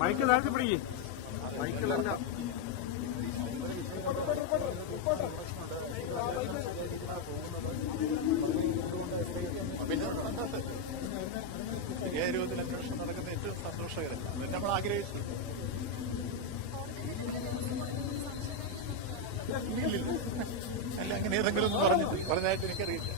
Mic താഴ്ത്തി പിടിക്കേ. നടക്കുന്ന ഏറ്റവും സന്തോഷകരം. നമ്മൾ ആഗ്രഹിച്ചു. അല്ല അങ്ങനെ ഏതെങ്കിലും ഒന്നും പറഞ്ഞു പറഞ്ഞായിട്ട് എനിക്കറിയില്ല.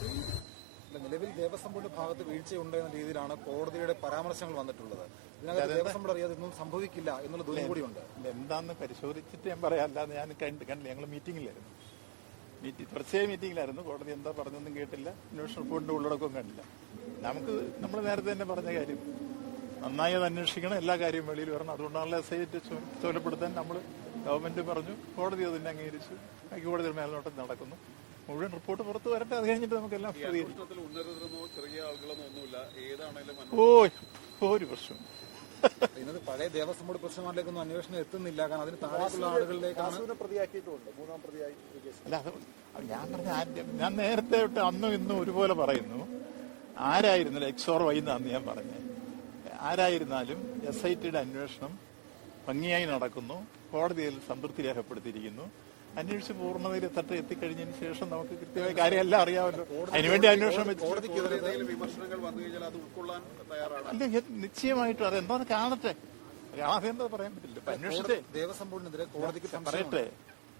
നിലവിൽ ദേവസ്വം ബോർഡ് ഭാഗത്ത് വീഴ്ചയുണ്ട് എന്ന രീതിയിലാണ് കോടതിയുടെ പരാമർശങ്ങൾ വന്നിട്ടുള്ളത്. ഇതിനകത്ത് ദേവസ്വം ബോർഡ് അറിയാതെ ഇതൊന്നും സംഭവിക്കില്ല എന്നുള്ള ദൂരം കൂടിയുണ്ട് എന്താന്ന് പരിശോധിച്ചിട്ട് ഞാൻ പറയാം ഞാൻ കണ്ട് കണ്ടില്ല. ഞങ്ങൾ മീറ്റിംഗിലായിരുന്നു മീറ്റിംഗ് തുടർച്ചയായ മീറ്റിംഗിലായിരുന്നു കോടതി എന്താ പറഞ്ഞൊന്നും കേട്ടില്ല. അന്വേഷണ റിപ്പോർട്ടിന്റെ ഉള്ളടക്കവും കണ്ടില്ല. നമുക്ക് നമ്മൾ നേരത്തെ തന്നെ പറഞ്ഞ കാര്യം നന്നായി അത് അന്വേഷിക്കണം എല്ലാ കാര്യവും വെളിയിൽ വരണം. അതുകൊണ്ടാണല്ലോ എസ് ഐ ചുമതലപ്പെടുത്താൻ നമ്മൾ ഗവൺമെന്റ് പറഞ്ഞു. കോടതി അതിനെ അംഗീകരിച്ചു. ഹൈക്കോടതിയുടെ മേൽനോട്ടം നടക്കുന്നു. മുഴുവൻ റിപ്പോർട്ട് പുറത്ത് വരട്ടെ അത് കഴിഞ്ഞിട്ട് നമുക്കെല്ലാം ഓ ഒരു പ്രശ്നം. ഇന്നത് പഴയ ദേവസ്വം ബോർഡ് പ്രശ്നങ്ങളിലേക്കൊന്നും അന്വേഷണം എത്തുന്നില്ല. കാരണം അതിന് താഴെയുള്ള ആളുകളിലേക്കാണ് പ്രതിയാക്കിയിട്ടുണ്ട്. മൂന്നാം പ്രതിയായി അല്ല അത് ഞാൻ പറഞ്ഞ ആദ്യം ഞാൻ നേരത്തെ തൊട്ട് അന്നും ഇന്നും ഒരുപോലെ പറയുന്നു. ആരായിരുന്നാലും എക്സോർ വൈന്നാന്ന് ഞാൻ പറഞ്ഞു. ആരായിരുന്നാലും എസ് ഐ ടിയുടെ അന്വേഷണം ഭംഗിയായി നടക്കുന്നു. കോടതിയിൽ സംതൃപ്തി രേഖപ്പെടുത്തിയിരിക്കുന്നു. അന്വേഷിച്ച് പൂർണതയിൽ തട്ട് എത്തിക്കഴിഞ്ഞതിന് ശേഷം നമുക്ക് കൃത്യമായ കാര്യമെല്ലാം അറിയാമല്ലോ. അതിനുവേണ്ടി അന്വേഷണം അല്ല നിശ്ചയമായിട്ടും അത് അതെന്താന്ന് കാണട്ടെ. കാണാതെ എന്താ പറയാൻ പറ്റില്ല. അന്വേഷിച്ചേ. ദേവസ്വം ബോർഡിനെതിരെ കോടതിക്ക് പറയട്ടെ.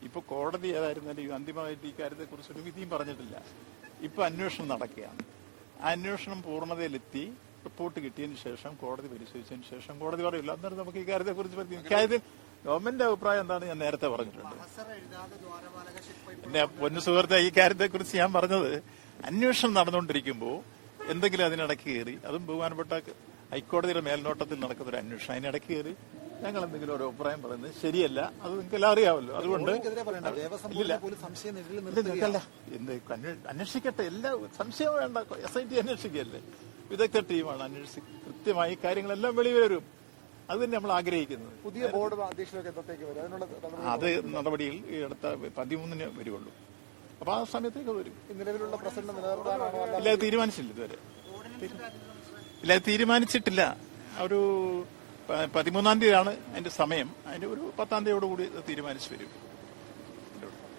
ഇപ്പൊ കോടതി ഏതായിരുന്നാലും ഈ അന്തിമമായിട്ട് ഈ കാര്യത്തെ കുറിച്ച് ഒരു വിധിയും പറഞ്ഞിട്ടില്ല. ഇപ്പൊ അന്വേഷണം നടക്കുകയാണ്. ആ അന്വേഷണം പൂർണതയിലെത്തി. റിപ്പോർട്ട് കിട്ടിയതിന് ശേഷം കോടതി പരിശോധിച്ചതിന് ശേഷം കോടതി പറയില്ല. അന്നേരം നമുക്ക് ഈ കാര്യത്തെ കുറിച്ച് ഇക്കാര്യത്തിൽ ഗവൺമെന്റ് അഭിപ്രായം എന്താണ് ഞാൻ നേരത്തെ പറഞ്ഞിട്ടുണ്ട്. എന്റെ പൊന്നു സുഹൃത്തെ ഈ കാര്യത്തെ കുറിച്ച് ഞാൻ പറഞ്ഞത് അന്വേഷണം നടന്നുകൊണ്ടിരിക്കുമ്പോൾ എന്തെങ്കിലും അതിനിടയ്ക്ക് കയറി അതും ബഹുമാനപ്പെട്ട ഹൈക്കോടതിയുടെ മേൽനോട്ടത്തിൽ നടക്കുന്ന ഒരു അന്വേഷണം. അതിനിടയ്ക്ക് കയറി ഞങ്ങൾ എന്തെങ്കിലും ഒരു അഭിപ്രായം പറയുന്നത് ശരിയല്ല അത് നിങ്ങൾക്ക് എല്ലാം അറിയാമല്ലോ. അതുകൊണ്ട് ഇല്ല. എന്ത് അന്വേഷിക്കട്ടെ എല്ലാ സംശയവും വേണ്ട. എസ് ഐ ടി അന്വേഷിക്കല്ലേ വിദഗ്ധ ടീമാണ് അന്വേഷിച്ച് കൃത്യമായി കാര്യങ്ങളെല്ലാം വെളിയിൽ വരും അത് തന്നെ നമ്മൾ ആഗ്രഹിക്കുന്നത് പുതിയ ബോർഡ് അത് നടപടിയിൽ ഈ അടുത്ത പതിമൂന്നിന് വരുള്ളൂ അപ്പൊ ആ സമയത്തേക്ക് വരും. നിലവിലുള്ള പ്രസിഡന്റ് ഇല്ല തീരുമാനിച്ചില്ല ഇതുവരെ. ഇല്ല തീരുമാനിച്ചിട്ടില്ല. ഒരു പതിമൂന്നാം തീയതിയാണ് അതിന്റെ സമയം. അതിന്റെ ഒരു പത്താം തീയതിയോടുകൂടി തീരുമാനിച്ചു വരും.